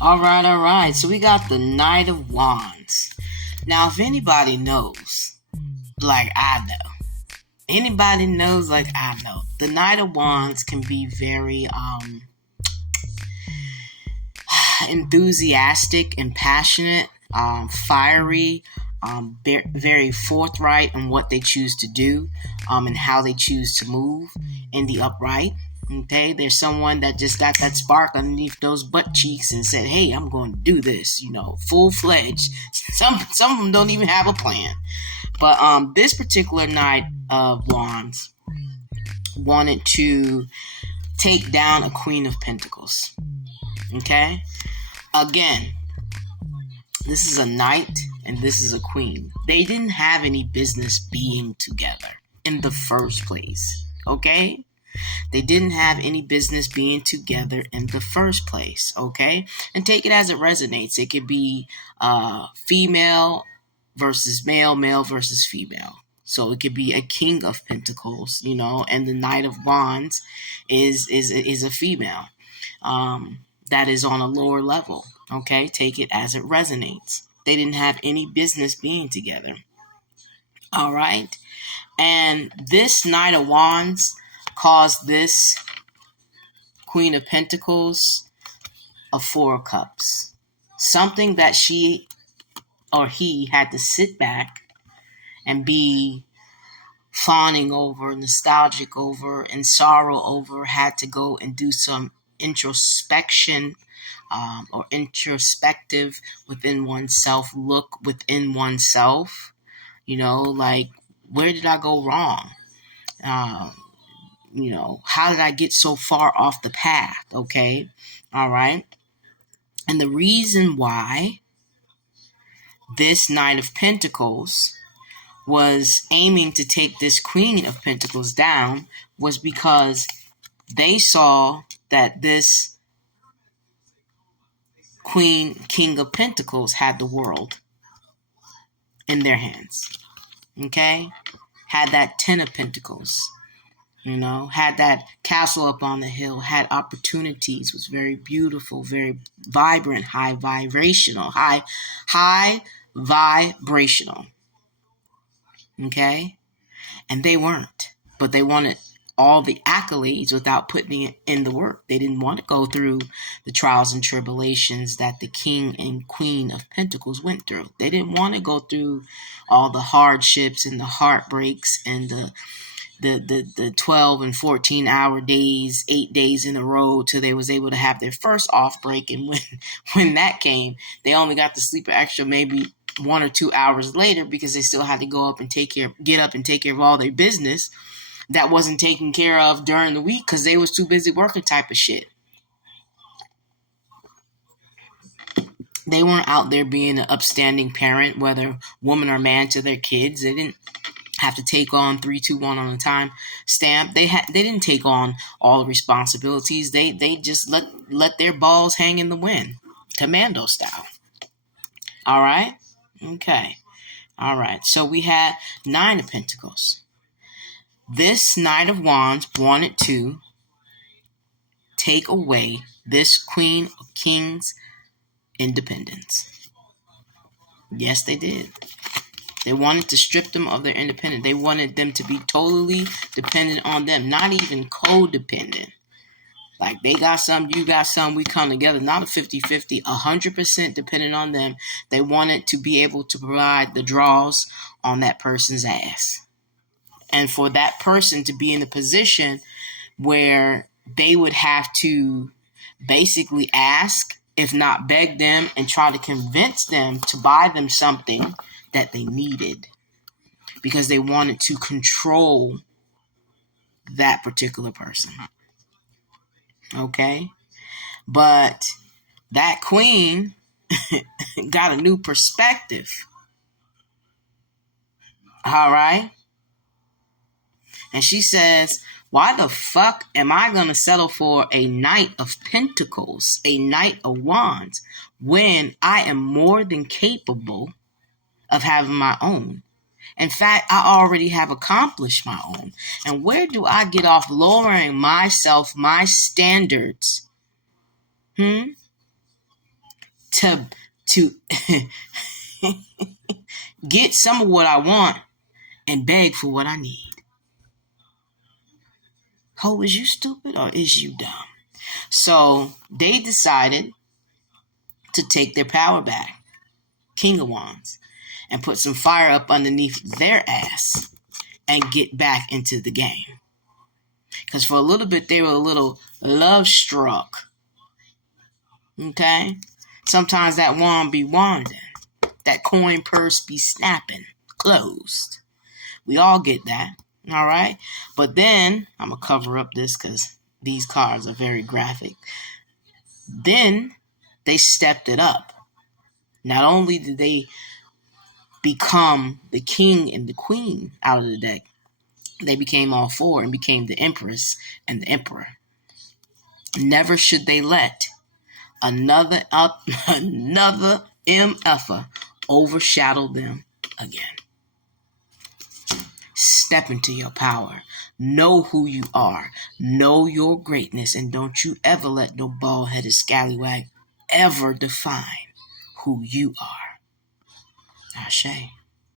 All right. So we got the Knight of Wands. Now, if anybody knows, like I know, the Knight of Wands can be very enthusiastic and passionate, fiery, very forthright in what they choose to do, and how they choose to move in the upright. Okay, there's someone that just got that spark underneath those butt cheeks and said, "Hey, I'm going to do this," full fledged. Some of them don't even have a plan. But this particular Knight of Wands wanted to take down a Queen of Pentacles. Okay, again, this is a knight and this is a queen. They didn't have any business being together in the first place. Okay? They didn't have any business being together in the first place. Okay? And take it as it resonates. It could be female versus male, male versus female. So it could be a King of Pentacles, and the Knight of Wands is a female. That is on a lower level. Okay, take it as it resonates. They didn't have any business being together. All right. And this Knight of Wands caused this Queen of Pentacles a Four of Cups. Something that she or he had to sit back and be fawning over, nostalgic over, and sorrow over, had to go and do some introspection or introspective within oneself, look within oneself, like, where did I go wrong? How did I get so far off the path? Okay. All right. And the reason why this Knight of Pentacles was aiming to take this Queen of Pentacles down was because they saw that this King of Pentacles had the world in their hands. Okay? Had that Ten of Pentacles. Had that castle up on the hill, had opportunities, was very beautiful, very vibrant, high vibrational. Okay? And they weren't. But they wanted all the accolades without putting in the work. They didn't want to go through the trials and tribulations that the King and Queen of Pentacles went through. They didn't want to go through all the hardships and the heartbreaks and the 12 and 14 hour days, 8 days in a row till they was able to have their first off break. And when that came, they only got to sleep an extra maybe 1 or 2 hours later because they still had to get up and take care of all their business that wasn't taken care of during the week because they was too busy working type of shit. They weren't out there being an upstanding parent, whether woman or man, to their kids. They didn't have to take on 3, 2, 1 on a time stamp. They didn't take on all the responsibilities. They just let their balls hang in the wind, commando style. All right? Okay. All right. So we had 9 of Pentacles. This Knight of Wands wanted to take away this Queen of Kings' independence. Yes, they did. They wanted to strip them of their independence. They wanted them to be totally dependent on them, not even codependent. Like, they got some, you got some, we come together. Not a 50-50, 100% dependent on them. They wanted to be able to provide the draws on that person's ass. And for that person to be in a position where they would have to basically ask, if not beg them, and try to convince them to buy them something that they needed because they wanted to control that particular person. Okay? But that queen got a new perspective. All right? And she says, why the fuck am I going to settle for a Knight of Pentacles, a Knight of Wands, when I am more than capable of having my own? In fact, I already have accomplished my own. And where do I get off lowering myself, my standards, to get some of what I want and beg for what I need. Ho, is you stupid or is you dumb? So they decided to take their power back, King of Wands, and put some fire up underneath their ass and get back into the game. Because for a little bit, they were a little love struck. Okay? Sometimes that wand be wanding. That coin purse be snapping. Closed. We all get that. All right? But then, I'm going to cover up this because these cards are very graphic. Then, they stepped it up. Not only did they become the king and the queen out of the deck, they became all four and became the empress and the emperor. Never should they let another MFer overshadow them again. Step into your power. Know who you are. Know your greatness. And don't you ever let no bald-headed scallywag ever define who you are. Ashe.